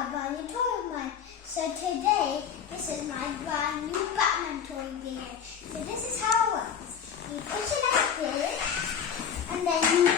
a brand new toy of mine. So today, this is my brand new Batman toy video. So this is how it works. You push it like this, and then you